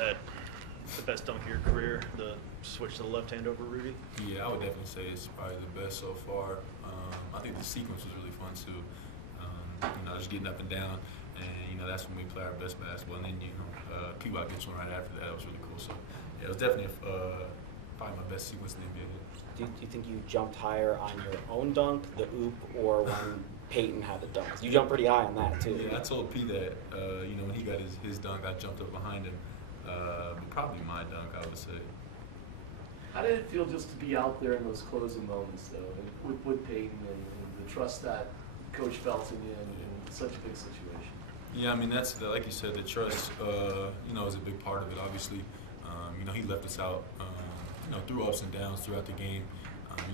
that the best dunk of your career, the switch to the left hand over Rudy? Yeah, I would definitely say it's probably the best so far. I think the sequence was really fun too. Just getting up and down, and that's when we play our best basketball. And then P-Wop gets one right after that. It was really cool. So yeah, it was definitely probably my best sequence in the NBA. Do you think you jumped higher on your own dunk, the oop, or when Peyton had the dunk? You jumped pretty high on that too. Yeah, I told P that when he got his dunk, I jumped up behind him. But probably my dunk, I would say. How did it feel just to be out there in those closing moments, though, with Peyton and the trust that Coach felt in you in such a big situation? Yeah, I mean, like you said, the trust, is a big part of it, obviously. He left us out, through ups and downs throughout the game.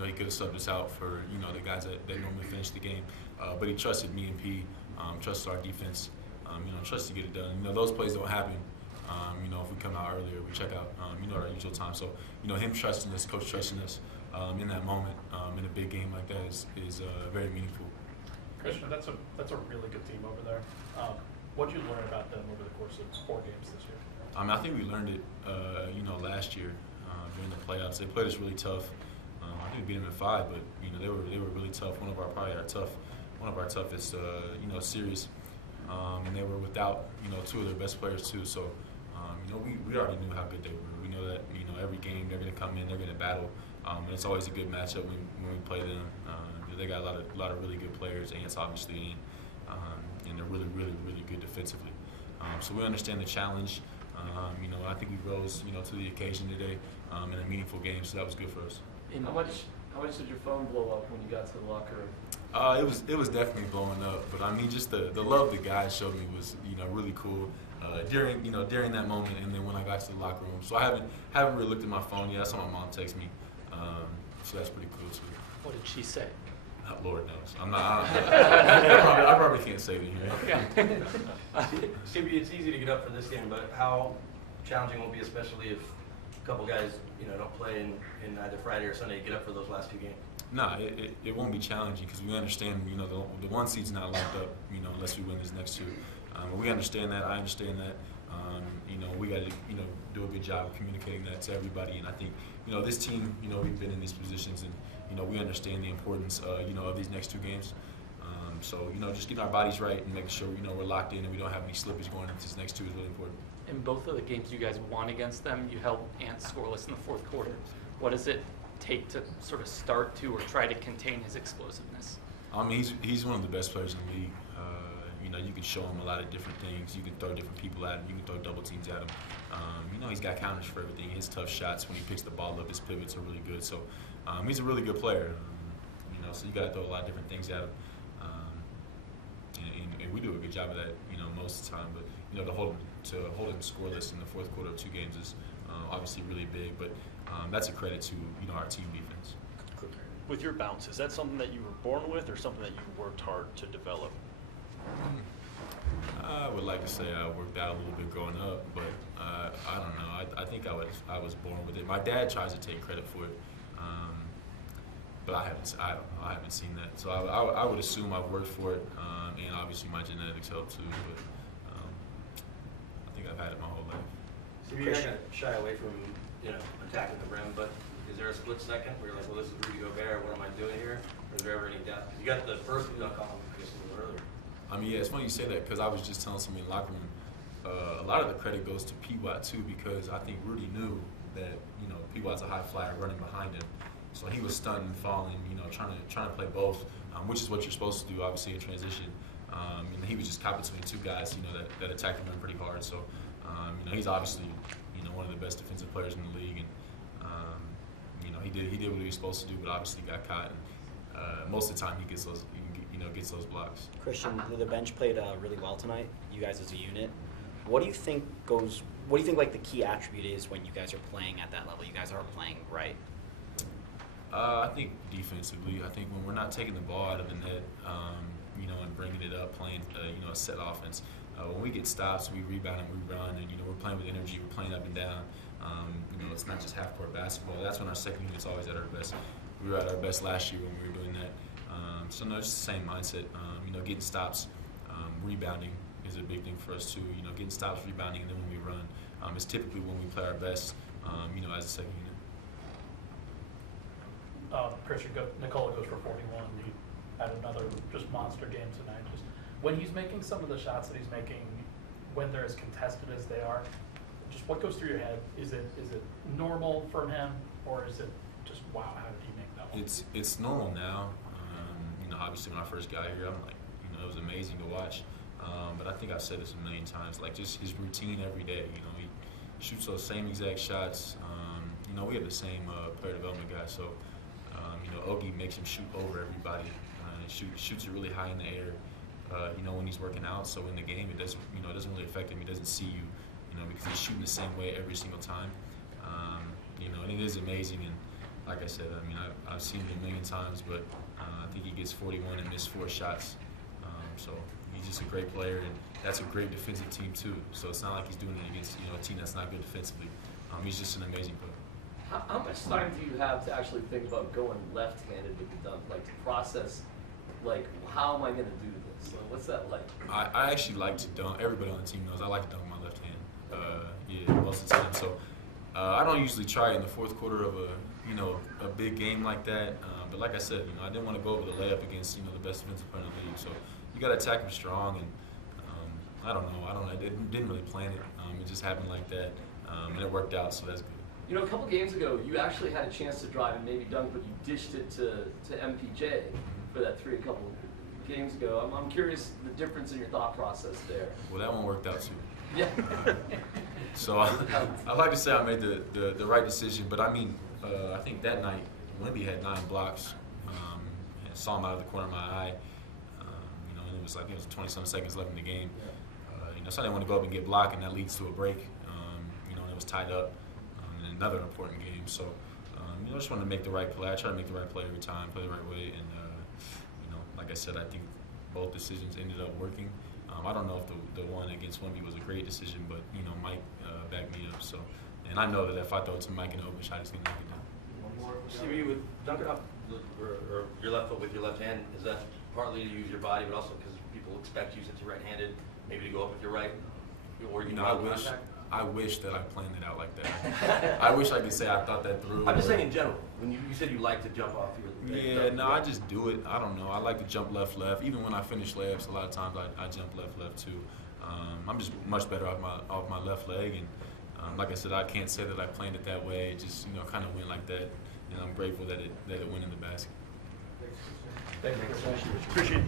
He could have subbed us out for, the guys that normally finish the game. But he trusted me and P, trusted our defense, trusted to get it done. Those plays don't happen. If we come out earlier, we check out, at our usual time. So, him trusting us, Coach trusting us in that moment, in a big game like that is very meaningful. Christian, that's a really good team over there. What did you learn about them over the course of 4 games this year? I think we learned it, last year during the playoffs. They played us really tough. I think we beat them in 5, but they were really tough. One of our toughest, series. And they were without 2 of their best players too. So we already knew how good they were. We know that every game they're going to come in, they're going to battle, and it's always a good matchup when we play them. They got a lot of really good players. Ants obviously, and they're really, really, really good defensively. So we understand the challenge. I think we rose to the occasion today in a meaningful game. So that was good for us. And how much did your phone blow up when you got to the locker room? It was definitely blowing up, but I mean, just the love the guys showed me was really cool during that moment, and then when I got to the locker room. So I haven't really looked at my phone yet. I saw my mom text me, so that's pretty cool too. What did she say? Lord knows. I'm not. I probably can't say it here. Maybe it's easy to get up for this game, but how challenging will it be, especially if a couple guys don't play in either Friday or Sunday, get up for those last 2 games? No, it won't be challenging because we understand, the 1 seed's not locked up, unless we win this next 2. But we understand that. I understand that. We got to, do a good job of communicating that to everybody. And I think, this team, we've been in these positions and, we understand the importance, of these next 2 games. So, just getting our bodies right and making sure, we're locked in and we don't have any slippage going into this next 2 is really important. In both of the games you guys won against them, you held Ants scoreless in the 4th quarter. What does it take to sort of start to or try to contain his explosiveness? I mean, he's one of the best players in the league. You can show him a lot of different things. You can throw different people at him. You can throw double teams at him. He's got counters for everything. His tough shots, when he picks the ball up, his pivots are really good. So he's a really good player. So you got to throw a lot of different things at him. And we do a good job of that, most of the time. But to hold him scoreless in the 4th quarter of 2 games is obviously really big. But that's a credit to our team defense. With your bounce, is that something that you were born with or something that you worked hard to develop? I would like to say I worked out a little bit growing up, but I don't know. I think I was born with it. My dad tries to take credit for it, but I haven't seen that. So I would assume I've worked for it, and obviously my genetics help too. But I think I've had it my whole life. So you're not going to shy away from attacking the rim, but is there a split second where you're like, well, this is Rudy Gobert, what am I doing here? Or is there ever any doubt? Because you got the first dunk on him just a little earlier. I mean, yeah, it's funny you say that because I was just telling somebody in the locker room, a lot of the credit goes to P-Watt too, because I think Rudy knew that, P-Watt's a high flyer running behind him. So he was stunting, falling, trying to play both, which is what you're supposed to do, obviously, in transition. And he was just caught between 2 guys, that attacked him pretty hard. So, he's obviously, one of the best defensive players in the league. And, he did what he was supposed to do, but obviously got caught. And most of the time he gets those, gets those blocks. Christian, the bench played really well tonight. You guys as a unit. What do you think like the key attribute is when you guys are playing at that level? You guys are playing right. I think defensively, I think when we're not taking the ball out of the net, and bringing it up, playing, a set offense. When we get stops, we rebound and we run, and we're playing with energy. We're playing up and down. It's not just half-court basketball. That's when our second unit's always at our best. We were at our best last year when we were doing that. So no, it's the same mindset. Getting stops, rebounding is a big thing for us too. Getting stops, rebounding, and then when we run, it's typically when we play our best, as a second unit. Christian, Nikola goes for 41. He had another just monster game tonight. Just when he's making some of the shots that he's making, when they're as contested as they are, just what goes through your head? Is it normal for him, or is it just wow? How did he make that one? It's normal now. Obviously when I first got here, I'm like, it was amazing to watch. But I think I've said this a million times, like just his routine every day. He shoots those same exact shots. We have the same player development guy, so Ogie makes him shoot over everybody. Shoots it really high in the air. When he's working out, so in the game it doesn't really affect him. He doesn't see you, because he's shooting the same way every single time. And it is amazing. And like I said, I've seen it a million times, but I think he gets 41 and missed 4 shots. So he's just a great player, and that's a great defensive team too. So it's not like he's doing it against a team that's not good defensively. He's just an amazing player. How much time do you have to actually think about going left-handed with the dunk, like to process, like how am I going to do this? Like, what's that like? I actually like to dunk. Everybody on the team knows I like to dunk with my left hand. Most of the time. So I don't usually try it in the fourth quarter of a big game like that. But like I said, I didn't want to go over the layup against the best defensive player in the league. So you got to attack him strong, and I don't know. I didn't really plan it. It just happened like that, and it worked out. So that's good. A couple games ago, you actually had a chance to drive and maybe dunk, but you dished it to MPJ for that 3 a couple games ago. I'm curious the difference in your thought process there. Well, that one worked out too. Yeah. So I'd like to say I made the right decision, but I think that night Wemby had 9 blocks. And saw him out of the corner of my eye. And it was 20-some seconds left in the game. So I didn't want to go up and get blocked, and that leads to a break. And it was tied up. In another important game. So I just wanted to make the right play. I try to make the right play every time, play the right way, and like I said, I think both decisions ended up working. I don't know if the one against Wemby was a great decision, but Mike backed me up. So, and I know that if I throw it to Mike in the open shot, he's gonna knock it down. One more. Steve, you would dunk it off or your left foot with your left hand. Is that partly to use your body, but also because people expect you since you're right-handed, maybe to go up with your right, or I wish that I planned it out like that. I wish I could say I thought that through. I'm just saying in general. When you said you like to jump off your I just do it. I don't know. I like to jump left. Even when I finish layups, a lot of times I jump left too. I'm just much better off my left leg, and like I said, I can't say that I planned it that way. It just kind of went like that, and I'm grateful that it went in the basket. Thank you. Appreciate it.